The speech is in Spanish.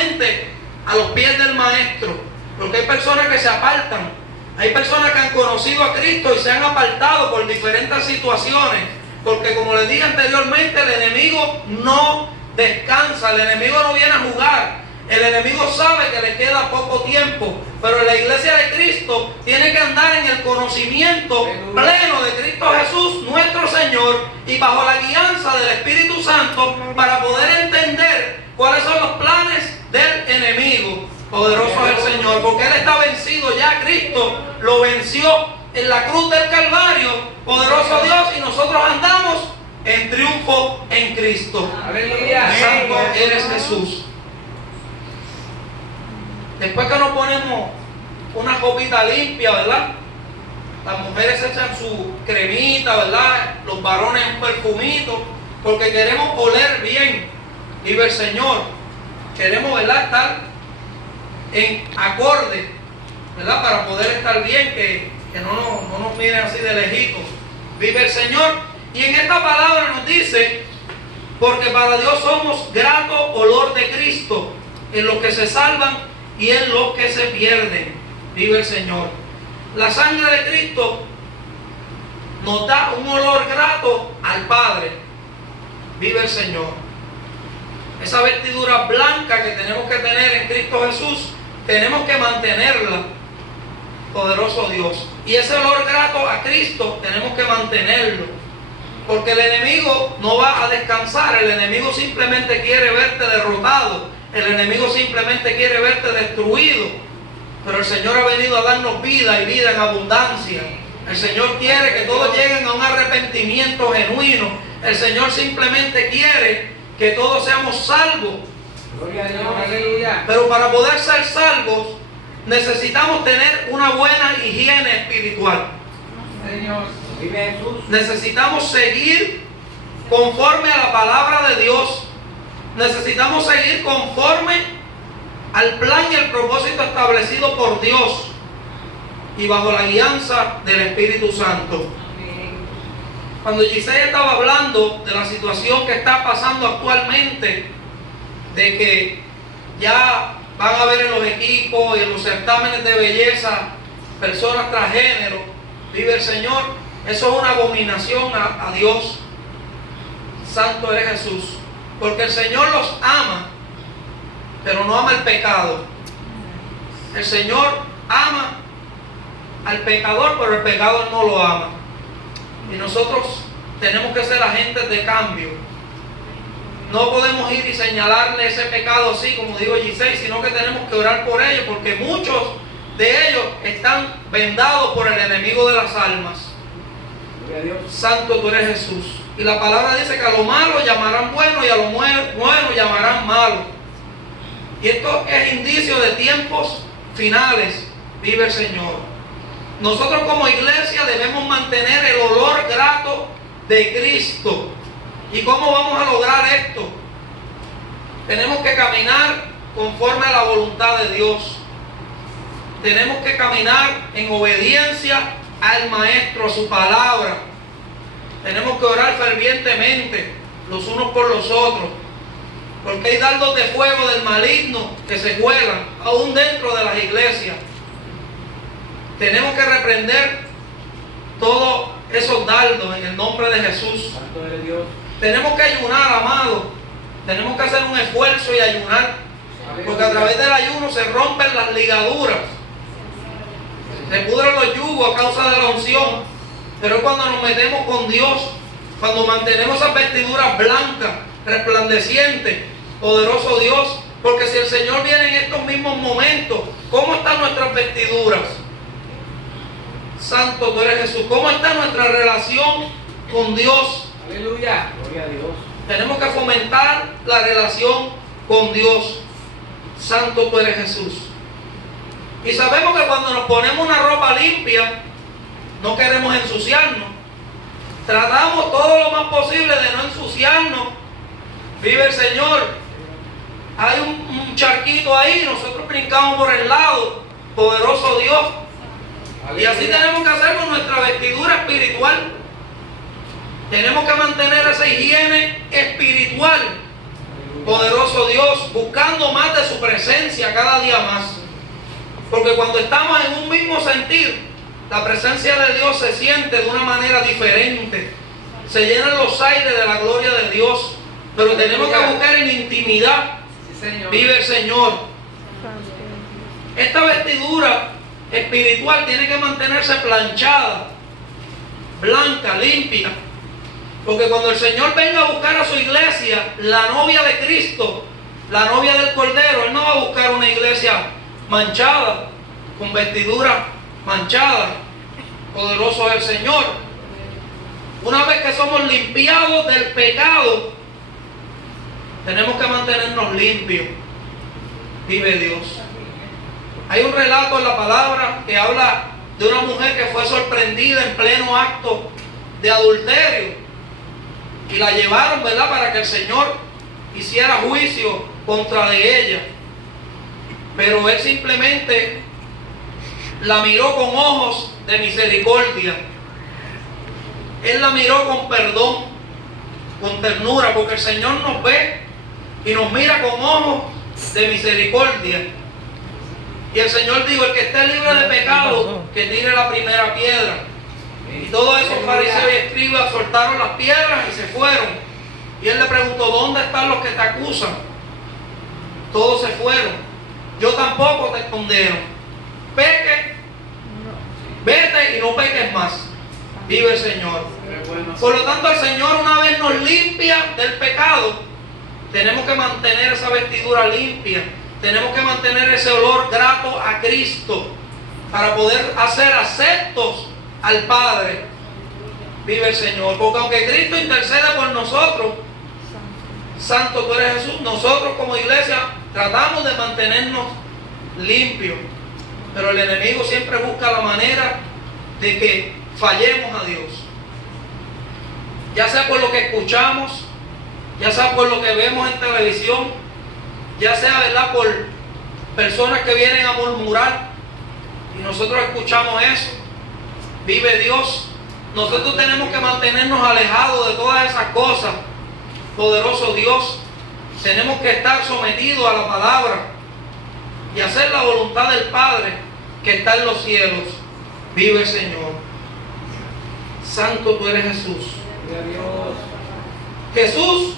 nuevamente a los pies del Maestro, porque hay personas que se apartan, hay personas que han conocido a Cristo y se han apartado por diferentes situaciones, porque como les dije anteriormente, el enemigo no descansa, el enemigo no viene a jugar, el enemigo sabe que le queda poco tiempo, pero la iglesia de Cristo tiene que andar en el conocimiento pleno de Cristo Jesús, nuestro Señor, y bajo la guianza del Espíritu Santo para poder entender cuáles son los planes del enemigo. Poderoso es el Señor, porque Él está vencido ya. Cristo lo venció en la cruz del Calvario. Poderoso Dios, y nosotros andamos en triunfo en Cristo. Aleluya. Santo eres Jesús. Después que nos ponemos una copita limpia, ¿verdad? Las mujeres echan su cremita, ¿verdad? Los varones un perfumito, porque queremos oler bien. Vive el Señor. Queremos, ¿verdad?, estar en acorde, ¿verdad?, para poder estar bien, que no nos miren así de lejitos. Vive el Señor. Y en esta palabra nos dice: porque para Dios somos grato olor de Cristo en los que se salvan y en los que se pierden. Vive el Señor. La sangre de Cristo nos da un olor grato al Padre. Vive el Señor. Esa vestidura blanca que tenemos que tener en Cristo Jesús, tenemos que mantenerla. Poderoso Dios. Y ese olor grato a Cristo tenemos que mantenerlo, porque el enemigo no va a descansar. El enemigo simplemente quiere verte derrotado, el enemigo simplemente quiere verte destruido, pero el Señor ha venido a darnos vida y vida en abundancia. El Señor quiere que todos lleguen a un arrepentimiento genuino. El Señor simplemente quiere que todos seamos salvos. Gloria a Dios, aleluya. Pero para poder ser salvos necesitamos tener una buena higiene espiritual. Señor, vive Jesús. Necesitamos seguir conforme a la palabra de Dios. Necesitamos seguir conforme al plan y el propósito establecido por Dios y bajo la guianza del Espíritu Santo. Cuando Giselle estaba hablando de la situación que está pasando actualmente, de que ya van a ver en los equipos y en los certámenes de belleza personas transgénero, vive el Señor, eso es una abominación a Dios. Santo eres Jesús, porque el Señor los ama, pero no ama el pecado. El Señor ama al pecador, pero el pecador no lo ama. Y nosotros tenemos que ser agentes de cambio. No podemos ir y señalarle ese pecado así, como dijo Giselle, sino que tenemos que orar por ellos, porque muchos de ellos están vendados por el enemigo de las almas. Santo tú eres Jesús. Y la palabra dice que a lo malo llamarán bueno y a lo bueno llamarán malo. Y esto es indicio de tiempos finales. Vive el Señor. Nosotros como iglesia debemos mantener el olor grato de Cristo. ¿Y cómo vamos a lograr esto? Tenemos que caminar conforme a la voluntad de Dios. Tenemos que caminar en obediencia al Maestro, a su palabra. Tenemos que orar fervientemente los unos por los otros, porque hay dardos de fuego del maligno que se cuelan aún dentro de las iglesias. Tenemos que reprender todos esos dardos en el nombre de Jesús. Santo eres Dios. Tenemos que ayunar, amados. Tenemos que hacer un esfuerzo y ayunar, porque a través del ayuno se rompen las ligaduras, se pudren los yugos a causa de la unción. Pero es cuando nos metemos con Dios, cuando mantenemos esas vestiduras blancas, resplandecientes. Poderoso Dios, porque si el Señor viene en estos mismos momentos, ¿cómo están nuestras vestiduras? Santo tú eres Jesús. ¿Cómo está nuestra relación con Dios? Aleluya. Gloria a Dios. Tenemos que fomentar la relación con Dios. Santo tú eres Jesús. Y sabemos que cuando nos ponemos una ropa limpia, no queremos ensuciarnos. Tratamos todo lo más posible de no ensuciarnos. Vive el Señor. Hay un charquito ahí, nosotros brincamos por el lado. Poderoso Dios. Y así tenemos que hacer con nuestra vestidura espiritual. Tenemos que mantener esa higiene espiritual. Poderoso Dios, buscando más de su presencia. diferencia cada día más. Porque cuando estamos en un mismo sentir, la presencia de Dios se siente de una manera diferente. Se llenan los aires de la gloria de Dios. Pero tenemos que buscar en intimidad. Sí, Señor. Vive el Señor. Esta vestidura espiritual tiene que mantenerse planchada, blanca, limpia. Porque cuando el Señor venga a buscar a su iglesia, la novia de Cristo, la novia del Cordero, Él no va a buscar una iglesia manchada, con vestidura manchada. Poderoso es el Señor. Una vez que somos limpiados del pecado, tenemos que mantenernos limpios. Vive Dios. Hay un relato en la palabra que habla de una mujer que fue sorprendida en pleno acto de adulterio. Y la llevaron, ¿verdad?, para que el Señor hiciera juicio contra de ella. Pero Él simplemente la miró con ojos de misericordia. Él la miró con perdón, con ternura, porque el Señor nos ve y nos mira con ojos de misericordia. Y el Señor dijo: el que esté libre de pecado, que tire la primera piedra. Y todos esos fariseos y escribas soltaron las piedras y se fueron. Y Él le preguntó: ¿dónde están los que te acusan? Todos se fueron. Yo tampoco te condeno. Peque, vete y no peques más. Vive el Señor. Por lo tanto, el Señor, una vez nos limpia del pecado, tenemos que mantener esa vestidura limpia. Tenemos que mantener ese olor grato a Cristo para poder hacer aceptos al Padre. Vive el Señor. Porque aunque Cristo intercede por nosotros, Santo tú eres Jesús, nosotros como iglesia tratamos de mantenernos limpios. Pero el enemigo siempre busca la manera de que fallemos a Dios. Ya sea por lo que escuchamos, ya sea por lo que vemos en televisión, ya sea, ¿verdad?, por personas que vienen a murmurar y nosotros escuchamos eso. Vive Dios. Nosotros tenemos que mantenernos alejados de todas esas cosas. Poderoso Dios. Tenemos que estar sometidos a la palabra y hacer la voluntad del Padre que está en los cielos. Vive el Señor. Santo tú eres Jesús. Gloria a Dios. Jesús